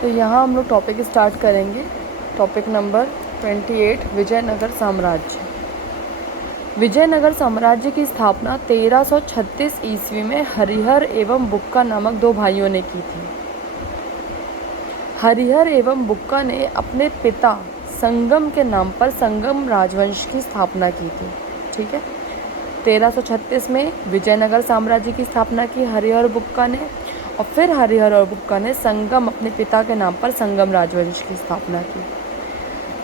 तो यहाँ हम लोग टॉपिक स्टार्ट करेंगे। टॉपिक नंबर 28, विजयनगर साम्राज्य। विजयनगर साम्राज्य की स्थापना 1336 ईस्वी में हरिहर एवं बुक्का नामक दो भाइयों ने की थी। हरिहर एवं बुक्का ने अपने पिता संगम के नाम पर संगम राजवंश की स्थापना की थी। ठीक है, 1336 में विजयनगर साम्राज्य की स्थापना की हरिहर बुक्का ने, और फिर हरिहर और बुक्का ने संगम अपने पिता के नाम पर संगम राजवंश की स्थापना की।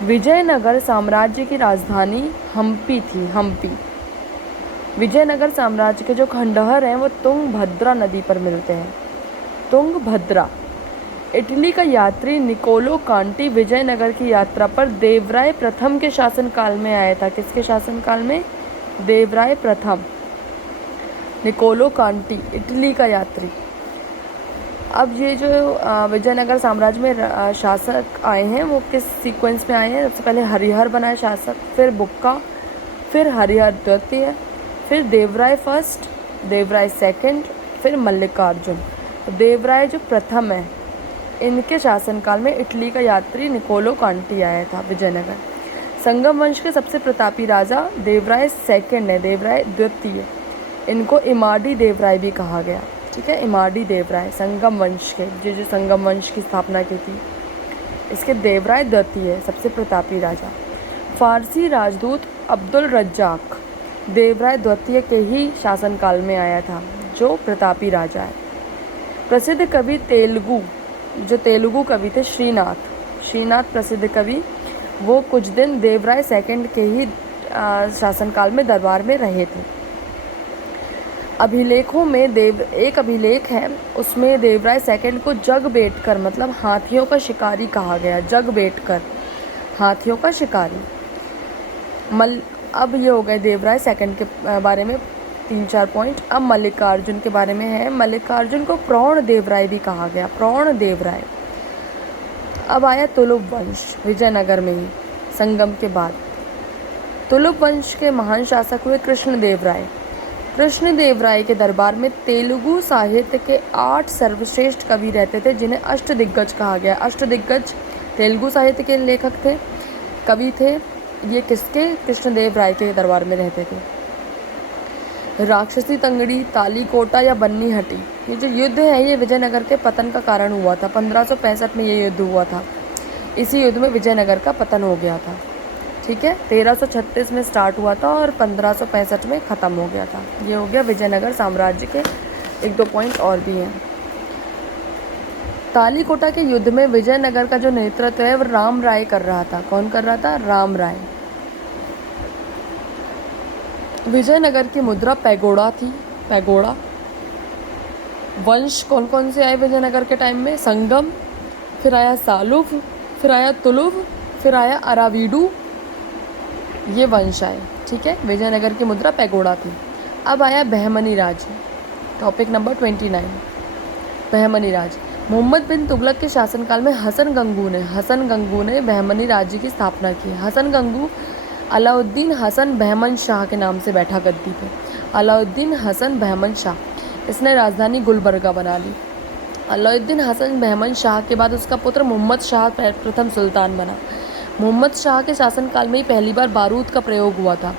विजयनगर साम्राज्य की राजधानी हम्पी थी। हम्पी। विजयनगर साम्राज्य के जो खंडहर हैं वो तुंगभद्रा नदी पर मिलते हैं। तुंगभद्रा। इटली का यात्री निकोलो कांटी विजयनगर की यात्रा पर देवराय प्रथम के शासनकाल में आया था। किसके शासनकाल में? देवराय प्रथम। निकोलो कांटी इटली का यात्री। अब ये जो विजयनगर साम्राज्य में शासक आए हैं वो किस सीक्वेंस में आए हैं? सबसे पहले हरिहर बनाए शासक, फिर बुक्का, फिर हरिहर द्वितीय, फिर देवराय फर्स्ट, देवराय सेकंड, फिर मल्लिकार्जुन। देवराय जो प्रथम है, इनके शासनकाल में इटली का यात्री निकोलो कांटी आया था विजयनगर। संगम वंश के सबसे प्रतापी राजा देवराय सेकंड है, देवराय द्वितीय। इनको इमाडी देवराय भी कहा गया। ठीक है, इमाडी देवराय संगम वंश के, जो संगम वंश की स्थापना की थी, इसके देवराय द्वितीय सबसे प्रतापी राजा। फारसी राजदूत अब्दुल रज्जाक देवराय द्वितीय के ही शासनकाल में आया था, जो प्रतापी राजा है। प्रसिद्ध कवि तेलुगु, जो तेलुगु कवि थे श्रीनाथ प्रसिद्ध कवि, वो कुछ दिन देवराय सेकंड के ही शासनकाल में दरबार में रहे थे। अभिलेखों में एक अभिलेख है, उसमें देवराय सेकंड को जगबेटकर मतलब हाथियों का शिकारी कहा गया। जगबेटकर हाथियों का शिकारी। अब ये हो गए देवराय सेकंड के बारे में 3-4 पॉइंट। अब मल्लिकार्जुन के बारे में है। मल्लिकार्जुन को प्रौढ़ देवराय भी कहा गया, प्रौढ़ देवराय। अब आया तुलुप वंश विजयनगर में ही संगम के बाद। तुलुप वंश के महान शासक हुए कृष्णदेवराय। कृष्णदेवराय के दरबार में तेलुगु साहित्य के 8 सर्वश्रेष्ठ कवि रहते थे, जिन्हें अष्टदिग्गज कहा गया। अष्टदिग्गज तेलुगु साहित्य के लेखक थे, कवि थे। ये किसके? कृष्णदेवराय के दरबार में रहते थे। राक्षसी तंगड़ी, तालीकोटा या बन्नीहट्टी, ये जो युद्ध है ये विजयनगर के पतन का कारण हुआ था। 1565 में ये युद्ध हुआ था। इसी युद्ध में विजयनगर का पतन हो गया था। ठीक है, 1336 में स्टार्ट हुआ था और 1565 में ख़त्म हो गया था। ये हो गया विजयनगर साम्राज्य के 1-2 पॉइंट और भी हैं। तालीकोटा के युद्ध में विजयनगर का जो नेतृत्व है वो राम राय कर रहा था। कौन कर रहा था? राम राय। विजयनगर की मुद्रा पैगोड़ा थी। पैगोड़ा। वंश कौन कौन से आए विजयनगर के टाइम में? संगम, फिर आया सालुव, फिर आया तुलुव, फिर आया अरावीडू, ये वंश आए। ठीक है, विजयनगर की मुद्रा पैगोड़ा थी। अब आया बहमनी राज। टॉपिक नंबर 29, बहमनी राज। मोहम्मद बिन तुगलक के शासनकाल में हसन गंगू ने बहमनी राज्य की स्थापना की। हसन गंगू अलाउद्दीन हसन बहमन शाह के नाम से बैठा गद्दी पे। अलाउद्दीन हसन बहमन शाह, इसने राजधानी गुलबर्गा बना ली। अलाउद्दीन हसन बहमन शाह के बाद उसका पुत्र मोहम्मद शाह प्रथम सुल्तान बना। मोहम्मद शाह के शासनकाल में ही पहली बार बारूद का प्रयोग हुआ था।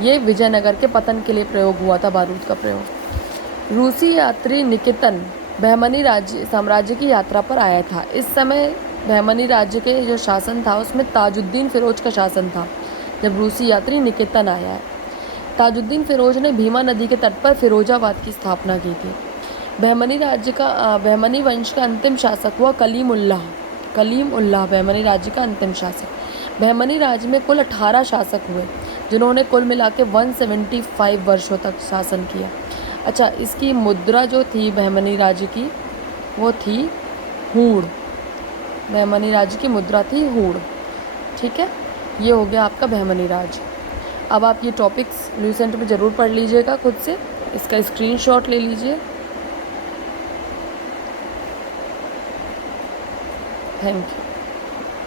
ये विजयनगर के पतन के लिए प्रयोग हुआ था, बारूद का प्रयोग। रूसी यात्री निकेतन बहमनी साम्राज्य की यात्रा पर आया था। इस समय बहमनी राज्य के जो शासन था उसमें ताजुद्दीन फिरोज का शासन था, जब रूसी यात्री निकेतन आया है। ताजुद्दीन फिरोज ने भीमा नदी के तट पर फिरोजाबाद की स्थापना की थी। बहमनी वंश का अंतिम शासक हुआ कलीम उल्लाह, बहमनी राज्य का अंतिम शासक। बहमनी राज्य में कुल 18 शासक हुए, जिन्होंने कुल मिला के 175 वर्षों तक शासन किया। अच्छा, इसकी मुद्रा जो थी बहमनी राज्य की वो थी हूड़। बहमनी राज्य की मुद्रा थी हूड़। ठीक है, ये हो गया आपका बहमनी राज्य। अब आप ये टॉपिक्स लुसेंट में ज़रूर पढ़ लीजिएगा खुद से, इसका स्क्रीनशॉट ले लीजिए। Thank you.